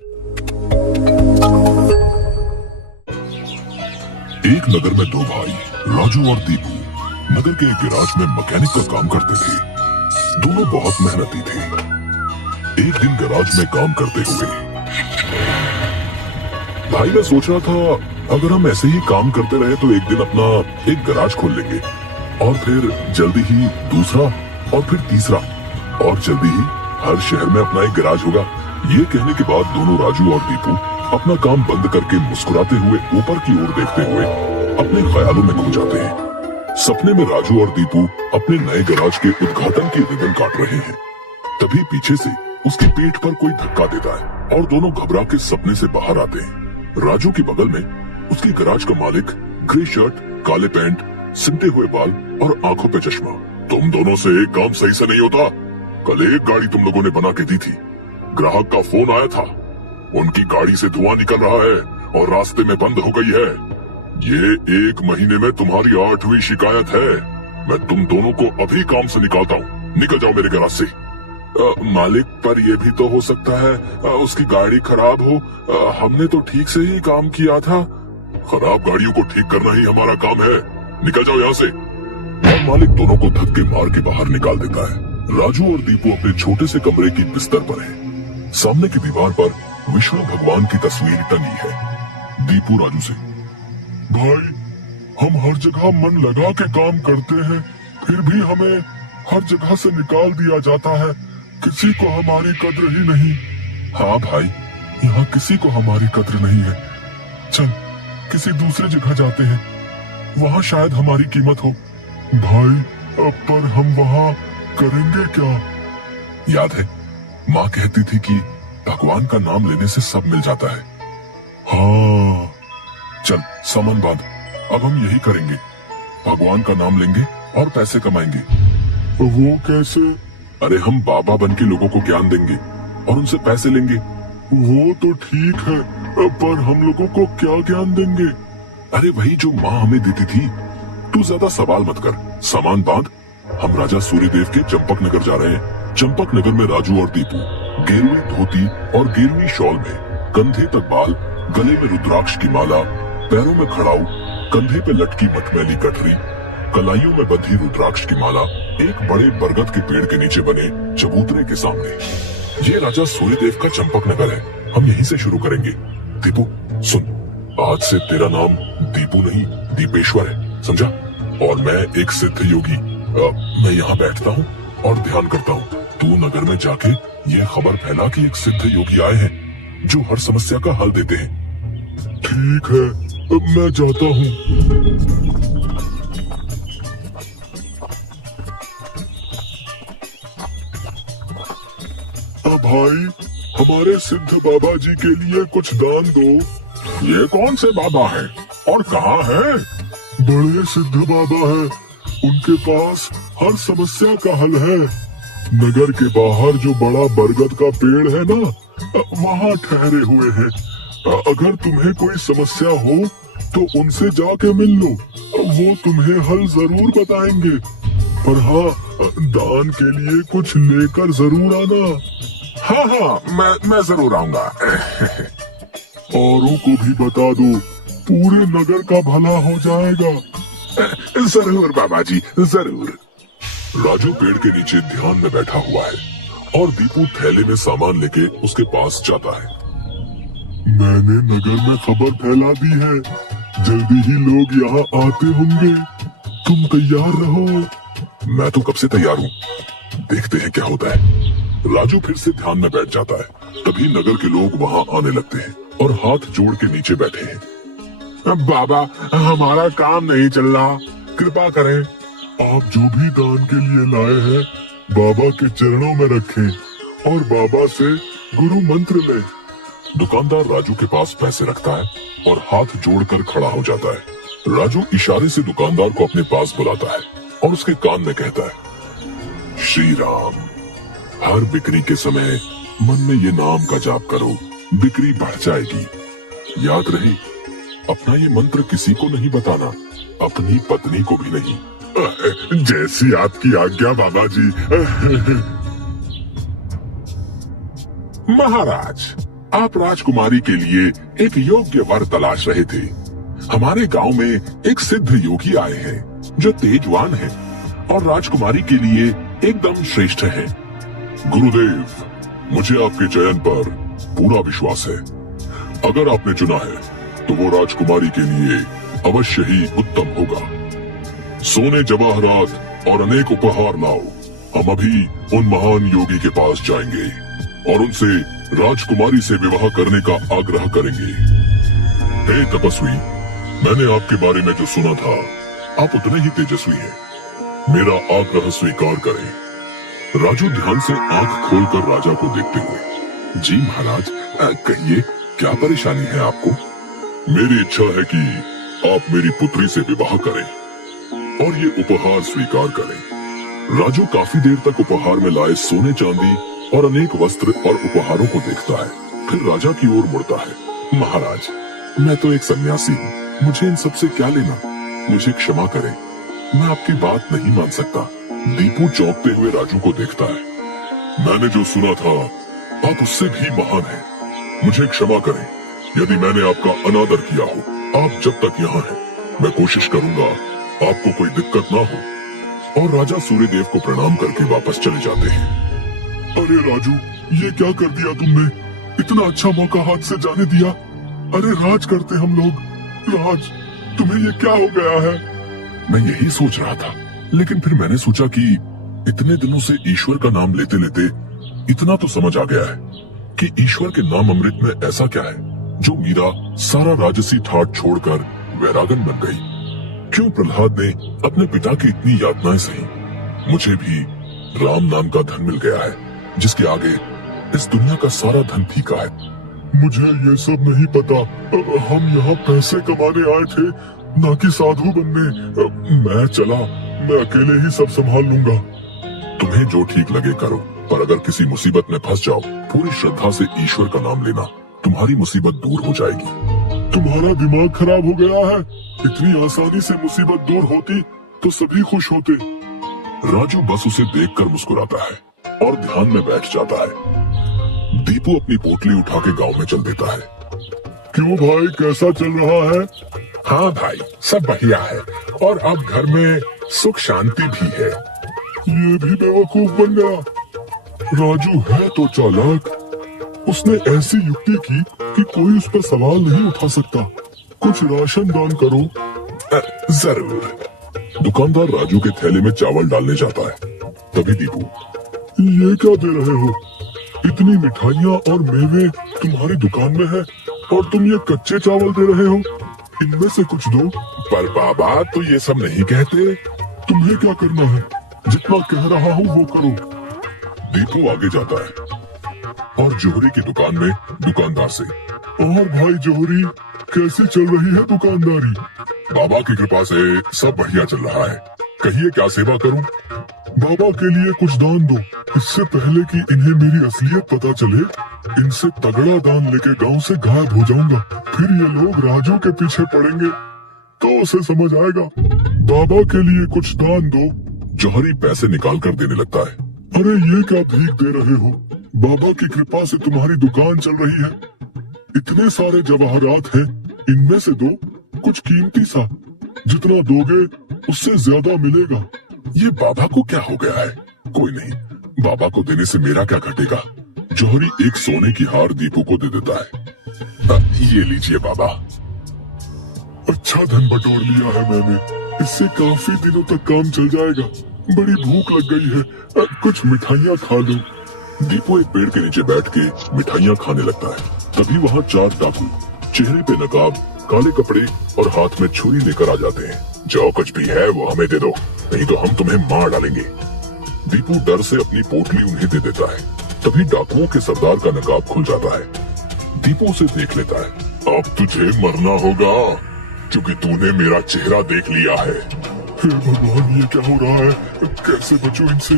एक नगर में दो भाई राजू और दीपू नगर के एक गैराज में मैकेनिक का काम करते थे। दोनों बहुत मेहनती थे। एक दिन गैराज में काम करते हुए भाई ने सोच रहा था अगर हम ऐसे ही काम करते रहे तो एक दिन अपना एक गैराज खोल लेंगे और फिर जल्दी ही दूसरा और फिर तीसरा और जल्दी ही हर शहर में अपना एक गैराज होगा। ये कहने के बाद दोनों राजू और दीपू अपना काम बंद करके मुस्कुराते हुए ऊपर की ओर देखते हुए अपने ख्यालों में खो जाते हैं। सपने में राजू और दीपू अपने नए गैराज के उद्घाटन की रिबन काट रहे हैं। तभी पीछे से उसके पेट पर कोई धक्का देता है और दोनों घबरा के सपने से बाहर आते हैं। राजू के बगल में उसकी गैराज का मालिक, ग्रे शर्ट, काले पैंट, सिमटे हुए बाल और आंखों पे चश्मा। तुम दोनों से एक काम सही से नहीं होता। कल एक गाड़ी तुम लोगों ने बना के दी थी, ग्राहक का फोन आया था, उनकी गाड़ी से धुआं निकल रहा है और रास्ते में बंद हो गई है। ये 1 महीने में तुम्हारी 8वीं शिकायत है। मैं तुम दोनों को अभी काम से निकालता हूँ। निकल जाओ मेरे गैराज से। मालिक, पर यह भी तो हो सकता है उसकी गाड़ी खराब हो। हमने तो ठीक से ही काम किया था। खराब गाड़ियों को ठीक करना ही हमारा काम है। निकल जाओ यहाँ से। और मालिक दोनों को धक्के मार के बाहर निकाल देता है। राजू और दीपू अपने छोटे से कमरे की बिस्तर पर है। सामने की दीवार पर विष्णु भगवान की तस्वीर टंगी है। दीपू राजू से, भाई, हम हर जगह मन लगा के काम करते हैं, फिर भी हमें हर जगह से निकाल दिया जाता है। किसी को हमारी कद्र ही नहीं। हाँ भाई, यहाँ किसी को हमारी कद्र नहीं है। चल किसी दूसरी जगह जाते हैं, वहाँ शायद हमारी कीमत हो। भाई, अब पर हम वहाँ करेंगे क्या? याद है माँ कहती थी कि भगवान का नाम लेने से सब मिल जाता है। हाँ, चल सामान बांध, अब हम यही करेंगे। भगवान का नाम लेंगे और पैसे कमाएंगे। वो कैसे? अरे हम बाबा बन के लोगों को ज्ञान देंगे और उनसे पैसे लेंगे। वो तो ठीक है, पर हम लोगों को क्या ज्ञान देंगे? अरे वही जो माँ हमें देती थी। तू ज्यादा सवाल मत कर, सामान बांध। हम राजा सूर्यदेव के चंपक नगर जा रहे हैं। चंपक नगर में राजू और दीपू गेरुई धोती और गेरुई शॉल में, कंधे तक बाल, गले में रुद्राक्ष की माला, पैरों में खड़ाऊ, कंधे पे लटकी मटमैली गठरी, कलाइयों में बंधी रुद्राक्ष की माला, एक बड़े बरगद के पेड़ के नीचे बने चबूतरे के सामने। ये राजा सूर्यदेव का चंपक नगर है। हम यहीं से शुरू करेंगे। दीपू सुन, आज से तेरा नाम दीपू नहीं दीपेश्वर है, समझा? और मैं एक सिद्ध योगी। मैं यहाँ बैठता हूँ और ध्यान करता हूँ। तू नगर में जाके ये खबर फैला कि एक सिद्ध योगी आए हैं जो हर समस्या का हल देते हैं। ठीक है, अब मैं जाता हूँ। भाई, हमारे सिद्ध बाबा जी के लिए कुछ दान दो। ये कौन से बाबा हैं और कहाँ हैं? बड़े सिद्ध बाबा हैं, उनके पास हर समस्या का हल है। नगर के बाहर जो बड़ा बरगद का पेड़ है ना, वहाँ ठहरे हुए हैं। अगर तुम्हें कोई समस्या हो तो उनसे जाके मिल लो, वो तुम्हें हल जरूर बताएंगे। पर हाँ, दान के लिए कुछ लेकर जरूर आना। हाँ, मैं जरूर आऊंगा। औरों को भी बता दो, पूरे नगर का भला हो जाएगा। जरूर बाबा जी, जरूर। राजू पेड़ के नीचे ध्यान में बैठा हुआ है और दीपू थैले में सामान लेके उसके पास जाता है। मैंने नगर में खबर फैला दी है, जल्दी ही लोग यहाँ आते होंगे। तुम तैयार रहो। मैं तो कब से तैयार हूँ, देखते हैं क्या होता है। राजू फिर से ध्यान में बैठ जाता है। तभी नगर के लोग वहाँ आने लगते हैं और हाथ जोड़ के नीचे बैठे हैं। बाबा, हमारा काम नहीं चल रहा, कृपा करें। आप जो भी दान के लिए लाए हैं, बाबा के चरणों में रखें और बाबा से गुरु मंत्र लें। दुकानदार राजू के पास पैसे रखता है और हाथ जोड़कर खड़ा हो जाता है। राजू इशारे से दुकानदार को अपने पास बुलाता है और उसके कान में कहता है, श्री राम, हर बिक्री के समय मन में ये नाम का जाप करो, बिक्री बढ़ जाएगी। याद रहे, अपना ये मंत्र किसी को नहीं बताना, अपनी पत्नी को भी नहीं। जैसी आपकी आज्ञा बाबा जी। महाराज, आप राजकुमारी के लिए एक योग्य वर तलाश रहे थे। हमारे गांव में एक सिद्ध योगी आए हैं जो तेजवान है और राजकुमारी के लिए एकदम श्रेष्ठ है। गुरुदेव, मुझे आपके चयन पर पूरा विश्वास है। अगर आपने चुना है तो वो राजकुमारी के लिए अवश्य ही उत्तम होगा। सोने जवाहरात और अनेक उपहार लाओ। हम अभी उन महान योगी के पास जाएंगे और उनसे राजकुमारी से विवाह करने का आग्रह करेंगे। हे तपस्वी, मैंने आपके बारे में जो सुना था, आप उतने ही तेजस्वी हैं। मेरा आग्रह स्वीकार करें। राजू ध्यान से आंख खोलकर राजा को देखते हुए, जी महाराज, कहिए क्या परेशानी है आपको? मेरी इच्छा है कि आप मेरी पुत्री से विवाह करें और ये उपहार स्वीकार करें। राजू काफी देर तक उपहार में लाए सोने चांदी और अनेक वस्त्र और उपहारों को देखता है, फिर राजा की ओर मुड़ता है। महाराज, मैं तो एक सन्यासी हूँ, मुझे इन सब से क्या लेना? मुझे क्षमा करें, मैं आपकी बात नहीं मान सकता। दीपू चौंकते हुए राजू को देखता है। मैंने जो सुना था, आप उससे भी महान हैं। मुझे क्षमा करें यदि मैंने आपका अनादर किया हो। आप जब तक यहाँ हैं, मैं कोशिश करूंगा आपको कोई दिक्कत ना हो। और राजा सूर्यदेव को प्रणाम करके वापस चले जाते हैं। अरे राजू, ये क्या कर दिया तुमने? इतना अच्छा मौका हाथ से जाने दिया। अरे राज करते हम लोग। राज, तुम्हें ये क्या हो गया है? मैं यही सोच रहा था, लेकिन फिर मैंने सोचा कि इतने दिनों से ईश्वर का नाम लेते लेते इतना तो समझ आ गया है कि ईश्वर के नाम अमृत में ऐसा क्या है जो मीरा सारा राजसी ठाट छोड़कर वैरागन बन गई। क्यों प्रहलाद ने अपने पिता की इतनी यातनाएं सही? मुझे भी राम नाम का धन मिल गया है जिसके आगे इस दुनिया का सारा धन फीका है। मुझे ये सब नहीं पता। हम यहाँ पैसे कमाने आए थे, ना कि साधु बनने। मैं चला, मैं अकेले ही सब संभाल लूंगा। तुम्हें जो ठीक लगे करो, पर अगर किसी मुसीबत में फंस जाओ, पूरी श्रद्धा से ईश्वर का नाम लेना, तुम्हारी मुसीबत दूर हो जाएगी। तुम्हारा दिमाग खराब हो गया है। इतनी आसानी से मुसीबत दूर होती तो सभी खुश होते। राजू बस उसे देखकर मुस्कुराता है और ध्यान में बैठ जाता है। दीपू अपनी पोटली उठा के गांव में चल देता है। क्यों भाई, कैसा चल रहा है? हाँ भाई, सब बढ़िया है और अब घर में सुख शांति भी है। ये भी बेवकूफ बन गया। राजू है तो चालाक। उसने ऐसी युक्ति की कि कोई उस पर सवाल नहीं उठा सकता। कुछ राशन दान करो। जरूर। दुकानदार राजू के थैले में चावल डालने जाता है। तभी दीपू, ये क्या दे रहे हो? इतनी मिठाइयाँ और मेवे तुम्हारी दुकान में है और तुम ये कच्चे चावल दे रहे हो? इनमें से कुछ दो। पर बाबा तो ये सब नहीं कहते। तुम्हें क्या करना है? जितना कह रहा हूँ वो करो। दीपू आगे जाता है और जोहरी की दुकान में दुकानदार से, और भाई जोहरी, कैसी चल रही है दुकानदारी? बाबा की कृपा से सब बढ़िया चल रहा है। कहिए क्या सेवा करूं? बाबा के लिए कुछ दान दो। इससे पहले कि इन्हें मेरी असलियत पता चले, इनसे तगड़ा दान लेके गांव से गायब हो जाऊंगा। फिर ये लोग राजू के पीछे पड़ेंगे तो उसे समझ आएगा। बाबा के लिए कुछ दान दो। जौहरी पैसे निकाल कर देने लगता है। अरे ये क्या भीख दे रहे हो? बाबा की कृपा से तुम्हारी दुकान चल रही है। इतने सारे जवाहरात हैं, इनमें से दो, कुछ कीमती सा। जितना दोगे उससे ज्यादा मिलेगा। ये बाबा को क्या हो गया है? कोई नहीं, बाबा को देने से मेरा क्या घटेगा। जौहरी एक सोने की हार दीपू को दे देता है। ये लीजिए बाबा। अच्छा धन बटोर लिया है मैंने। इससे काफी दिनों तक काम चल जाएगा। बड़ी भूख लग गई है, कुछ मिठाइयाँ खा लूं। दीपू एक पेड़ के नीचे बैठ के मिठाइयाँ खाने लगता है। तभी वहाँ 4 डाकू, चेहरे पे नकाब, काले कपड़े और हाथ में छुरी लेकर आ जाते हैं। जो कुछ भी है वो हमें दे दो, नहीं तो हम तुम्हें मार डालेंगे। दीपू डर से अपनी पोटली उन्हें दे देता है। तभी डाकुओं के सरदार का नकाब खुल जाता है। दीपू उसे देख लेता है। अब तुझे मरना होगा क्योंकि तूने मेरा चेहरा देख लिया है। हे भगवान, ये क्या हो रहा है? कैसे बचूं इनसे?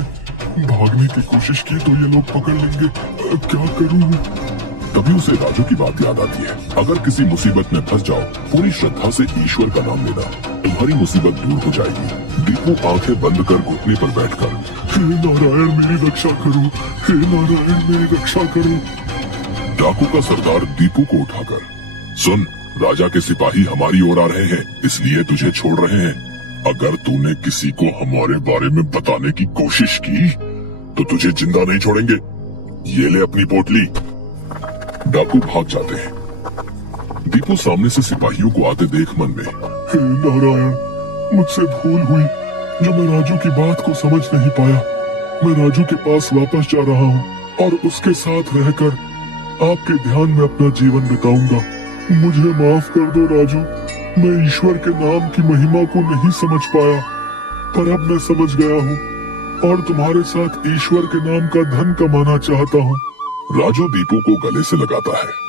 भागने की कोशिश की तो ये लोग पकड़ लेंगे। क्या करूं? तभी उसे राजू की बात याद आती है। अगर किसी मुसीबत में फंस जाओ, पूरी श्रद्धा से ईश्वर का नाम लेना, तुम्हारी मुसीबत दूर हो जाएगी। दीपू आंखें बंद कर घुटने पर बैठकर, हे नारायण मेरी रक्षा करो, हे नारायण मेरी रक्षा करो। डाकू का सरदार दीपू को उठाकर, सुन, राजा के सिपाही हमारी ओर आ रहे हैं, इसलिए तुझे छोड़ रहे हैं। अगर तूने किसी को हमारे बारे में बताने की कोशिश की तो तुझे जिंदा नहीं छोड़ेंगे। ये ले अपनी पोटली। डाकू भाग जाते हैं। दीपू सामने से सिपाहियों को आते देख मन में, हे नारायण, मुझसे भूल हुई जो मैं राजू की बात को समझ नहीं पाया। मैं राजू के पास वापस जा रहा हूँ और उसके साथ रहकर आपके ध्यान में अपना जीवन बिताऊंगा। मुझे माफ कर दो राजू, मैं ईश्वर के नाम की महिमा को नहीं समझ पाया, पर अब मैं समझ गया हूँ और तुम्हारे साथ ईश्वर के नाम का धन कमाना चाहता हूँ। राजू दीपू को गले से लगाता है